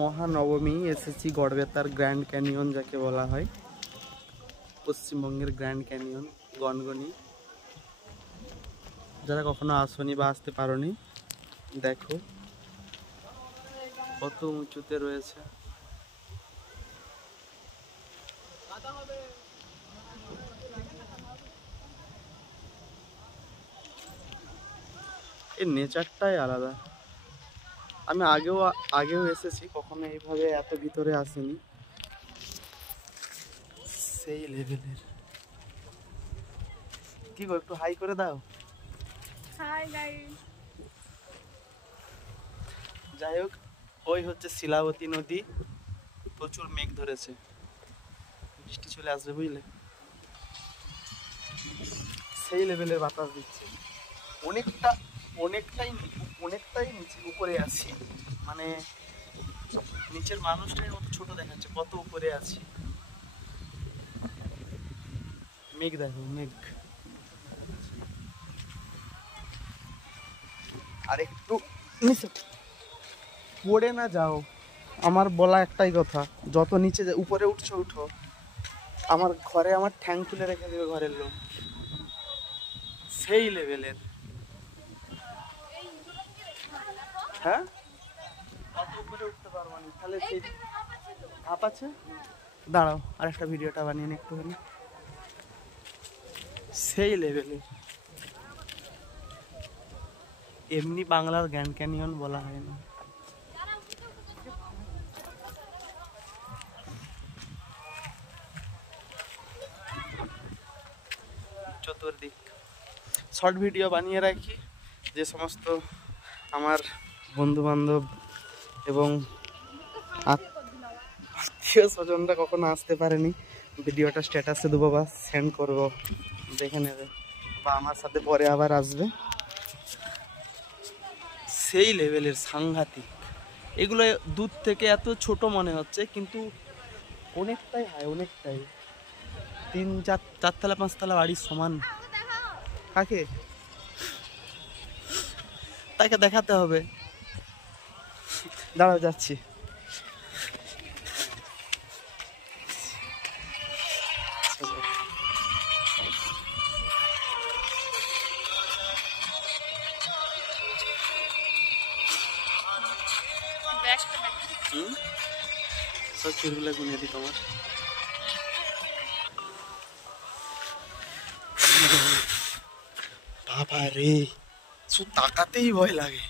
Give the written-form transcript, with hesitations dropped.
মহানবমী এসেছি গড়বেতার grand canyon যাকে বলা হয়, পশ্চিমবঙ্গের গ্র্যান্ড ক্যানিয়ন গনগনি। যারা কখনো আসনি বা আসতে পারোনি, দেখো কত উঁচুতে রয়েছে। এর নেচারটাই আলাদা। আমি আগেও এসেছি, কখনো এইভাবে এত ভিতরে আসিনি। সেই লেভেলের। কি গো, একটু হাই করে দাও। Hi guys. যাই হোক, ওই হচ্ছে শিলাবতী নদী। প্রচুর মেঘ ধরেছে, বৃষ্টি চলে আসবে বুঝলে। সেই লেভেলের বাতাস দিচ্ছে। অনেকটাই নিচে উপরে আছি, মানে নিচের মানুষটাই কত ছোট দেখাচ্ছে, কত উপরে আছি। মেঘ দেখো, মেঘ। আর একটু নিচে পড়ে না যাও, আমার বলা একটাই কথা, যত নিচে উপরে উঠছো উঠো, আমার ঘরে আমার ঠ্যাং তুলে রেখে দেবে ঘরের লোক। সেই লেভেলের। হ্যাঁ, অত উপরে উঠতে পারবো না, তাহলে সেই ধাপ আছে। দাঁড়াও, আর একটা ভিডিওটা বানিয়ে নি একটুখানি। সেই লেভেলের। এমনি বাংলার গ্র্যান্ড ক্যানিয়ন বলা হয় না। চতুর্দিক শর্ট ভিডিও বানিয়ে রাখি, যে সমস্ত আমার বন্ধু বান্ধব এবং আত্মীয় স্বজনরা কখনো আসতে পারেনি, ভিডিওটা স্ট্যাটাসে দেবো বা সেন্ড করবো, দেখে নেবে, বা আমার সাথে পরে আবার আসবে। সেই লেভেলের সাংঘাতিক। এগুলো দূর থেকে এত ছোট মনে হচ্ছে, কিন্তু অনেকটাই হাই, অনেকটাই। 3-4 5 তলা বাড়ির সমান। কাকে তাকে দেখাতে হবে। দাঁড়াও, যাচ্ছি। সব চুলগুলো গুনে দিই তোমার। বাবা রে, শুধু তাকাতেই ভয় লাগে।